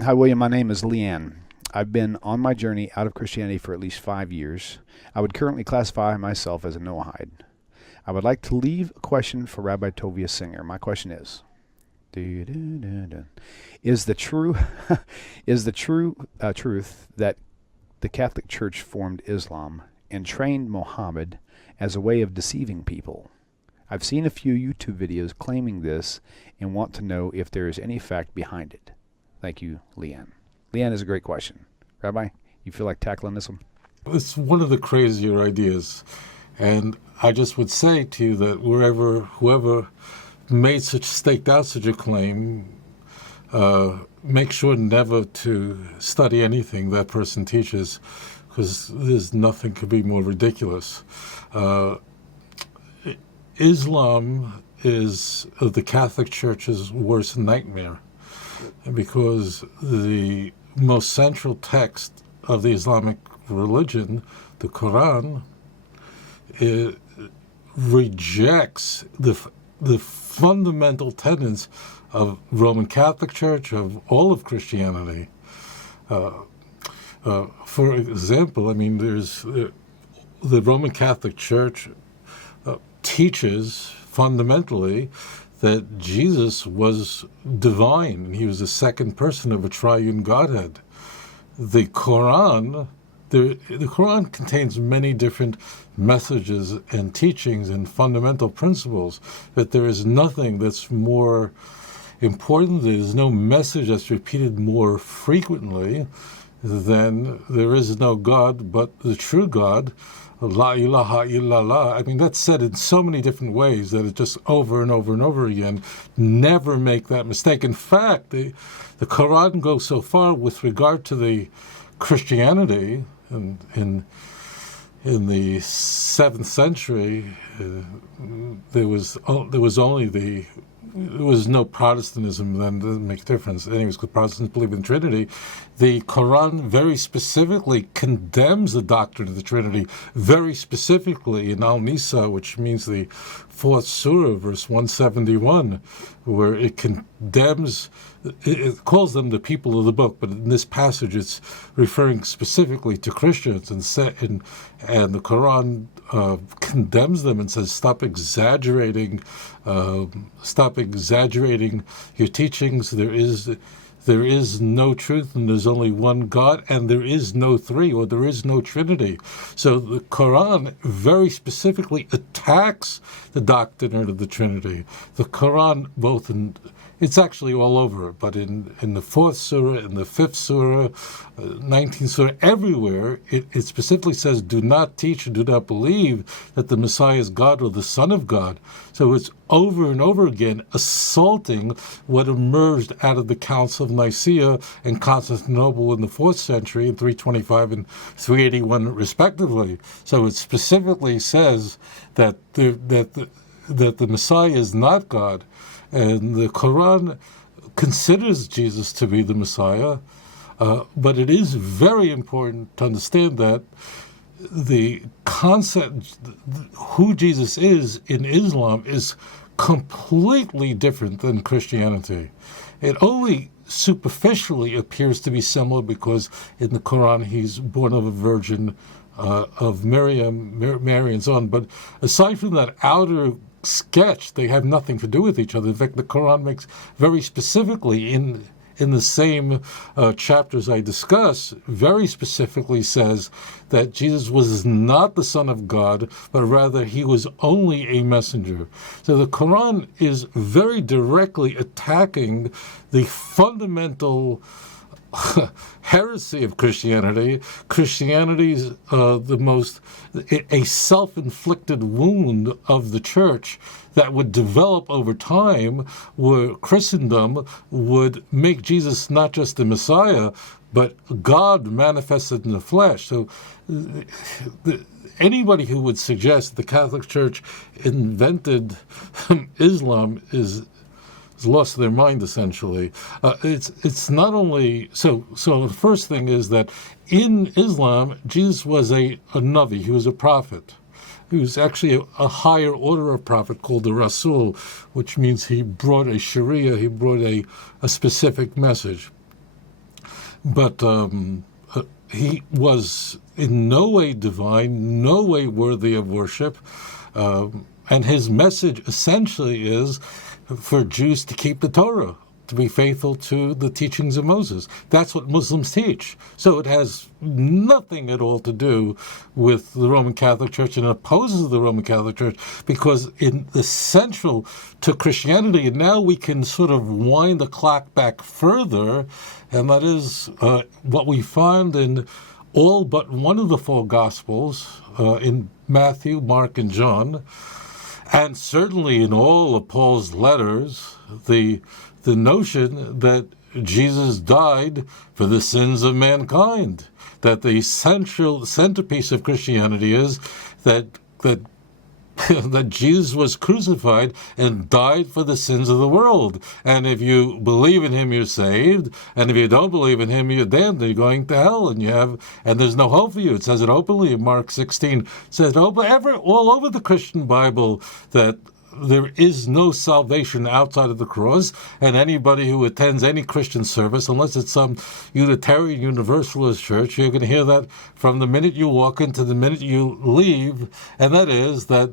Hi, William. My name is Leanne. I've been on my journey out of Christianity for at least 5 years. I would currently classify myself as a Noahide. I would like to leave a question for Rabbi Tovia Singer. My question is: Is the true is the true truth that the Catholic Church formed Islam and trained Mohammad as a way of deceiving people? I've seen a few YouTube videos claiming this and want to know if there is any fact behind it. Thank you, Leanne. Leanne is a great question. Rabbi, you feel like tackling this one? It's one of the crazier ideas. And I just would say to you that whoever staked out such a claim, make sure never to study anything that person teaches, because there's nothing could be more ridiculous. Islam is the Catholic Church's worst nightmare, because the most central text of the Islamic religion, the Quran, it rejects the fundamental tenets of Roman Catholic Church, of all of Christianity. For example, there's the Roman Catholic Church teaches fundamentally that Jesus was divine. He was the second person of a triune Godhead. The Quran contains many different messages and teachings and fundamental principles, but there is nothing that's more important. There's no message that's repeated more frequently than there is no God but the true God. La ilaha illallah. That's said in so many different ways that it's just over and over and over again. Never make that mistake. In fact, the Quran goes so far with regard to the Christianity in the 7th century. There was no Protestantism then. It doesn't make a difference. Anyways, because Protestants believe in the Trinity. The Quran very specifically condemns the doctrine of the Trinity, very specifically in Al-Nisa, which means the 4th surah, verse 171, where it condemns, it calls them the people of the book, but in this passage it's referring specifically to Christians, and the Quran condemns them and says, stop exaggerating your teachings. There is no truth, and there's only one God, and there is no three, or there is no Trinity. So the Quran very specifically attacks the doctrine of the Trinity. The Quran, it's actually all over, but in the 4th surah, in the 5th surah, 19th surah, everywhere, it specifically says, do not teach and do not believe that the Messiah is God or the Son of God. So it's over and over again assaulting what emerged out of the Council of Nicaea and Constantinople in the 4th century, in 325 and 381 respectively. So it specifically says that the Messiah is not God. And the Quran considers Jesus to be the Messiah, but it is very important to understand that the concept, who Jesus is in Islam, is completely different than Christianity. It only superficially appears to be similar because in the Quran he's born of a virgin, of Mary and so on. But aside from that outer sketch, they have nothing to do with each other. In fact, the Quran makes very specifically in the same chapters I discuss, very specifically says that Jesus was not the Son of God, but rather he was only a messenger. So the Quran is very directly attacking the fundamental heresy of Christianity. Christianity's a self-inflicted wound of the church that would develop over time, where Christendom would make Jesus not just the Messiah, but God manifested in the flesh. So anybody who would suggest the Catholic Church invented Islam is lost their mind, essentially. It's not only so the first thing is that in Islam Jesus was a Navi, he was a prophet. He was actually a higher order of prophet called the Rasul, which means he brought a Sharia, he brought a specific message. but he was in no way divine, no way worthy of worship, and his message essentially is for Jews to keep the Torah, to be faithful to the teachings of Moses. That's what Muslims teach. So it has nothing at all to do with the Roman Catholic Church, and opposes the Roman Catholic Church, because in the central to Christianity, and now we can sort of wind the clock back further, and that is what we find in all but one of the four Gospels, in Matthew, Mark, and John, and certainly in all of Paul's letters, the notion that Jesus died for the sins of mankind, that the centerpiece of Christianity is that that Jesus was crucified and died for the sins of the world. And if you believe in him, you're saved. And if you don't believe in him, you're damned. You're going to hell, and there's no hope for you. It says it openly in Mark 16. It says all over the Christian Bible that there is no salvation outside of the cross, and anybody who attends any Christian service, unless it's some Unitarian Universalist church, you're going to hear that from the minute you walk in to the minute you leave, and that is that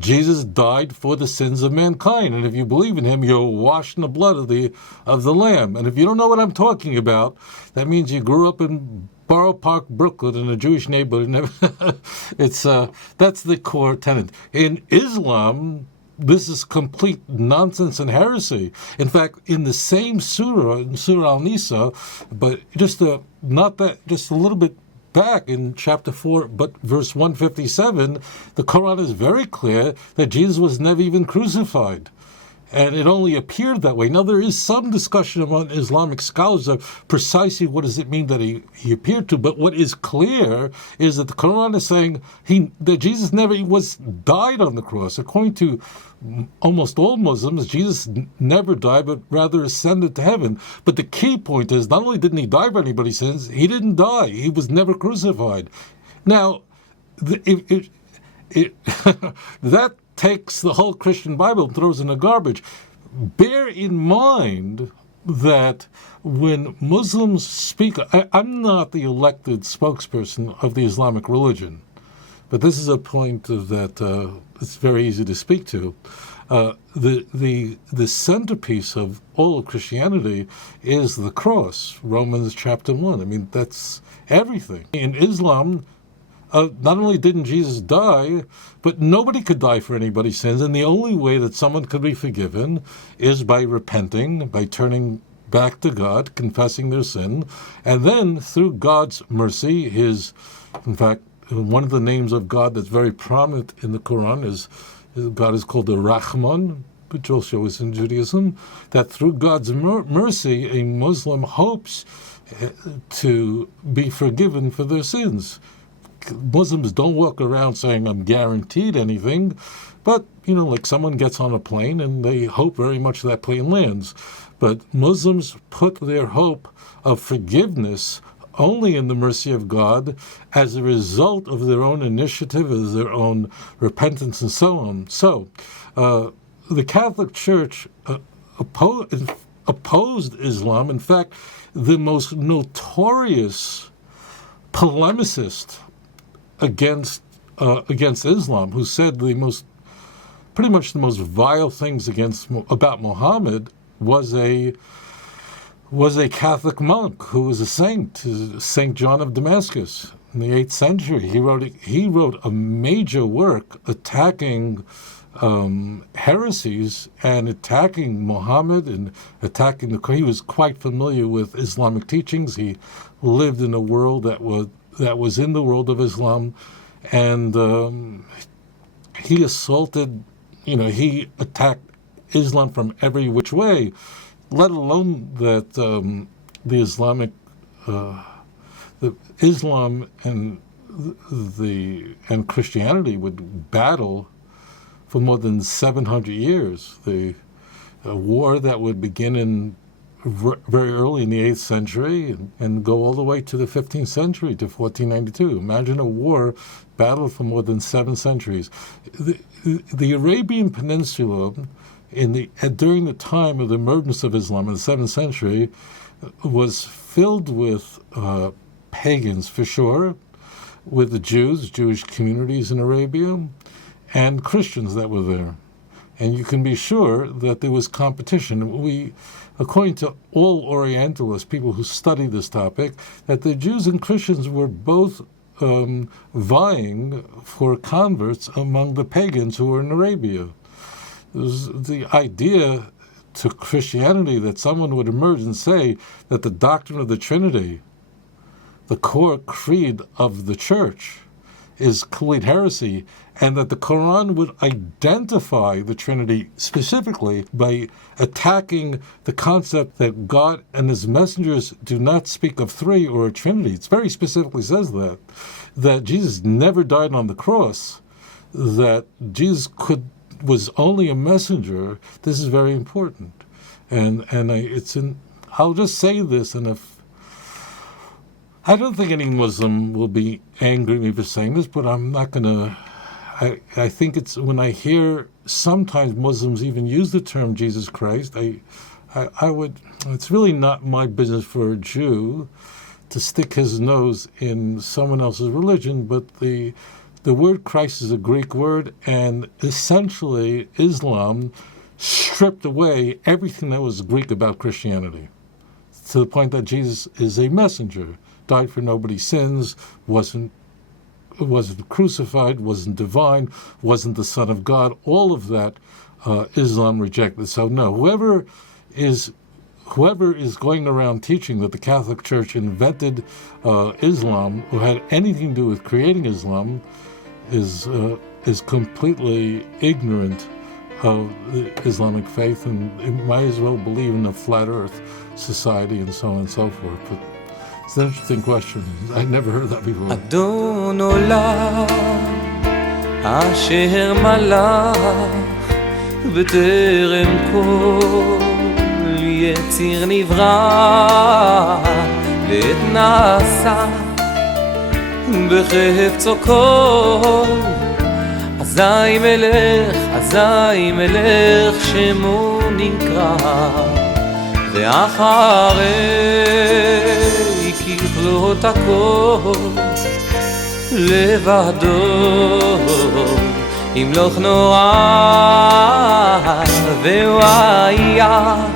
Jesus died for the sins of mankind, and if you believe in him, you're washed in the blood of the Lamb. And if you don't know what I'm talking about, that means you grew up in Borough Park, Brooklyn, in a Jewish neighborhood. That's the core tenet. In Islam, this is complete nonsense and heresy. In fact, in the same surah, in Surah Al-Nisa, but just a little bit back in chapter 4, but verse 157, the Quran is very clear that Jesus was never even crucified. And it only appeared that way. Now, there is some discussion among Islamic scholars of precisely what does it mean that he appeared to. But what is clear is that the Quran is saying that Jesus never died on the cross. According to almost all Muslims, Jesus never died, but rather ascended to heaven. But the key point is, not only didn't he die for anybody's sins, he didn't die. He was never crucified. Now, that takes the whole Christian Bible and throws it in the garbage. Bear in mind that when Muslims speak, I'm not the elected spokesperson of the Islamic religion, but this is a point that it's very easy to speak to. The centerpiece of all of Christianity is the cross, Romans chapter 1. I mean, that's everything. In Islam, not only didn't Jesus die, but nobody could die for anybody's sins, and the only way that someone could be forgiven is by repenting, by turning back to God, confessing their sin, and then through God's mercy, in fact, one of the names of God that's very prominent in the Quran is God is called the Rahman, which also is in Judaism, that through God's mercy, a Muslim hopes to be forgiven for their sins. Muslims don't walk around saying, I'm guaranteed anything, but, like someone gets on a plane and they hope very much that plane lands. But Muslims put their hope of forgiveness only in the mercy of God as a result of their own initiative, as their own repentance, and so on. So, the Catholic Church opposed Islam. In fact, the most notorious polemicist against Islam, who said pretty much the most vile things about Mohammad, was a Catholic monk who was a saint, Saint John of Damascus in the 8th century. He wrote a major work attacking heresies and attacking Mohammed and attacking he was quite familiar with Islamic teachings. He lived in a world that was in the world of Islam, and he assaulted, he attacked Islam from every which way, let alone that the Islam and Christianity would battle for more than 700 years. A war that would begin very early in the 8th century and go all the way to the 15th century, to 1492. Imagine a war battled for more than 7 centuries. The Arabian Peninsula, during the time of the emergence of Islam in the 7th century, was filled with pagans, for sure, with the Jewish communities in Arabia, and Christians that were there. And you can be sure that there was competition. According to all Orientalists, people who study this topic, that the Jews and Christians were both vying for converts among the pagans who were in Arabia. It was the idea to Christianity that someone would emerge and say that the doctrine of the Trinity, the core creed of the church, is complete heresy, and that the Quran would identify the Trinity specifically by attacking the concept that God and his messengers do not speak of three or a Trinity. It very specifically says that Jesus never died on the cross, that Jesus was only a messenger. This is very important. I'll just say this, and I don't think any Muslim will be angry at me for saying this, but I'm not going to. I think it's when I hear sometimes Muslims even use the term Jesus Christ, I would. It's really not my business for a Jew to stick his nose in someone else's religion, but the word Christ is a Greek word, and essentially Islam stripped away everything that was Greek about Christianity, to the point that Jesus is a messenger, died for nobody's sins, wasn't crucified, wasn't divine, wasn't the Son of God. All of that Islam rejected. So no, whoever is going around teaching that the Catholic Church invented Islam or had anything to do with creating Islam is completely ignorant of the Islamic faith, and it might as well believe in a flat earth society and so on and so forth. But it's an interesting question. I never heard that before. אדון עולם אשר מלך בטרם כל יציר נברא ועת נעשה בחפצו כל אזי מלך שמו נקרא ואחרי ככלות הכל לבדו ימלוך נורא והוא היה